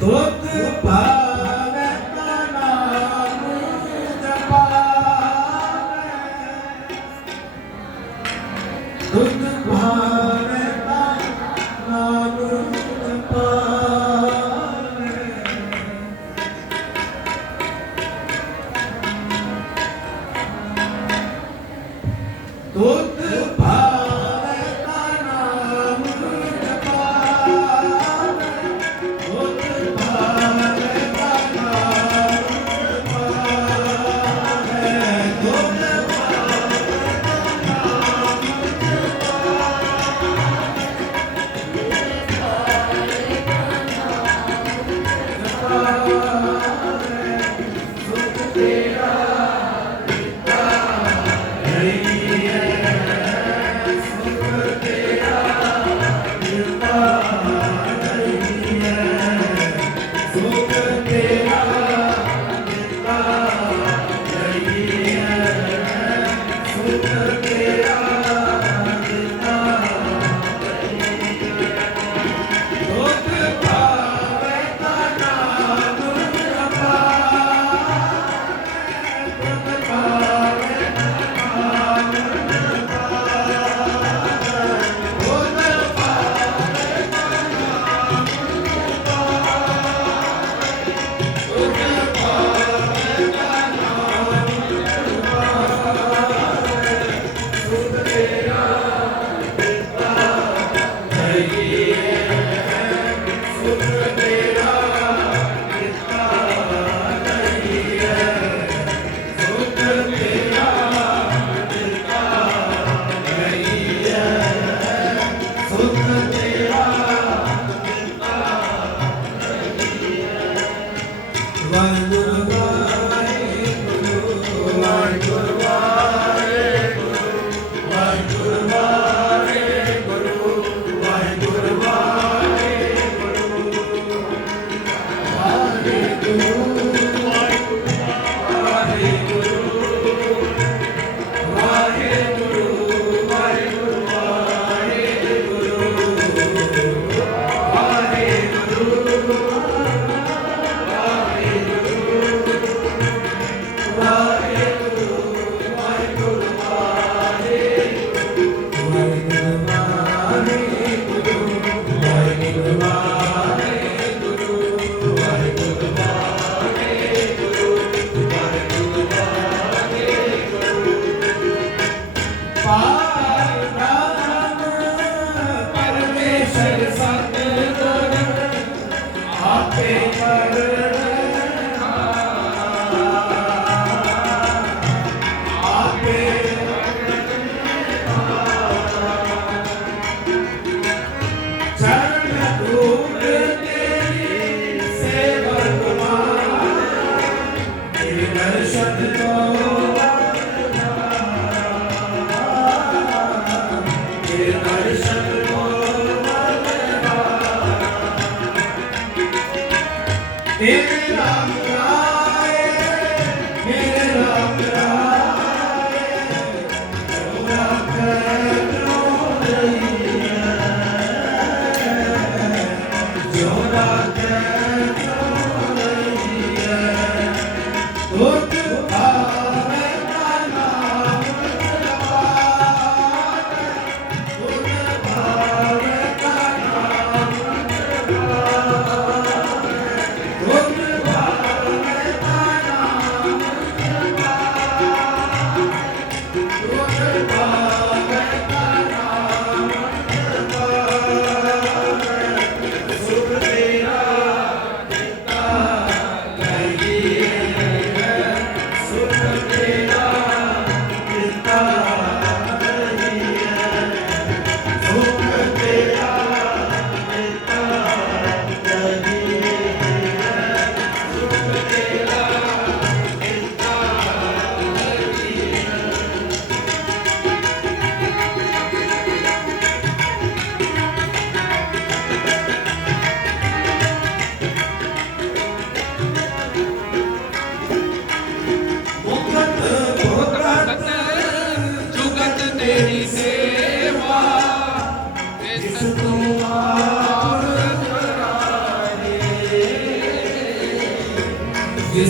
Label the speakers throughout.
Speaker 1: ਤੁਧ ਭਾਵੈ ਨਾਮ ਜਪਾਵੇ ਤੁਧ ਭਾਵੈ ਨਾਮ ਜਪਾਵੇ ਤੁਧ you.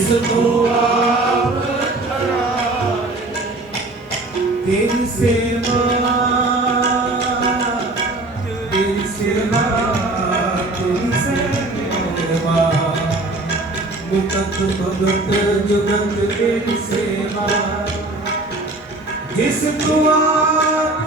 Speaker 1: ਮੁਕਤ ਭਗਤ ਜੁਗਤ ਤੇਰੀ ਸੇਵਾ ਜਿਸ ਤੂੰ ਆਪ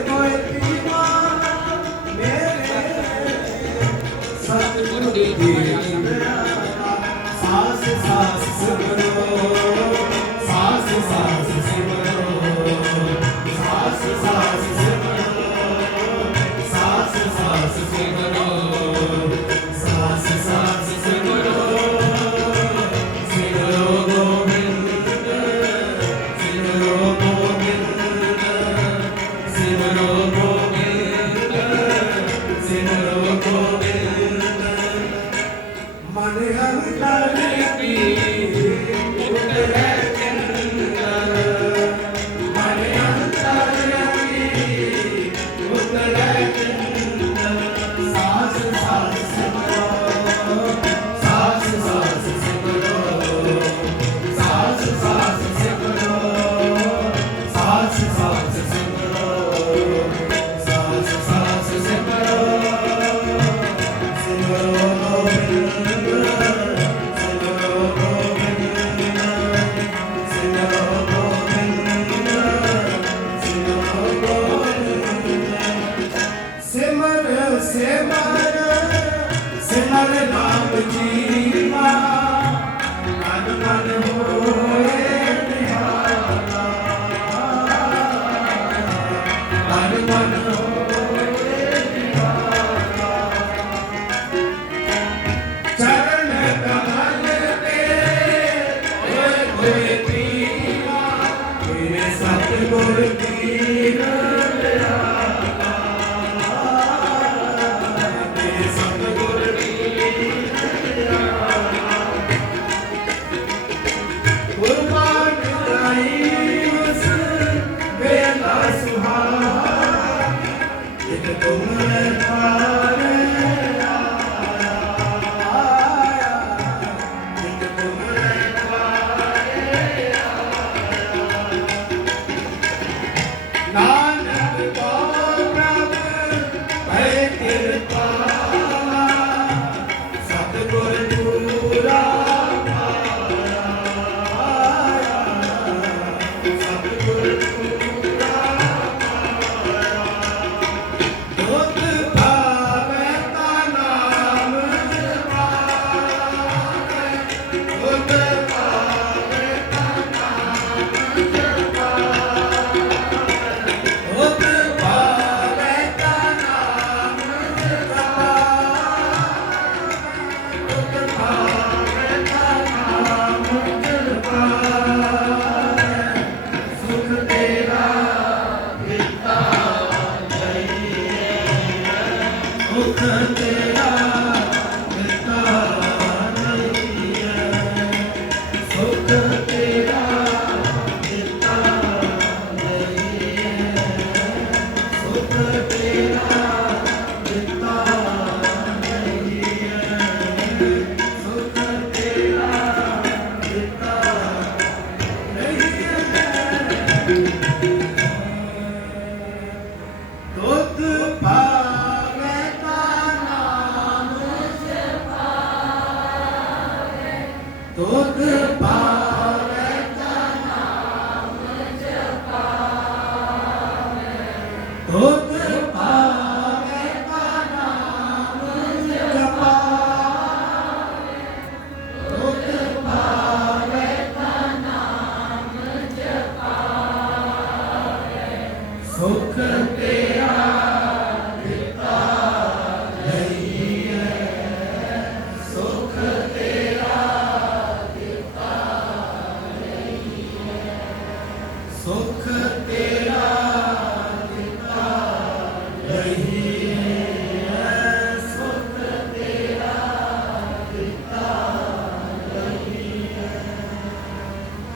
Speaker 1: Money, i you. ਹਰ ਮਨ ਹੋ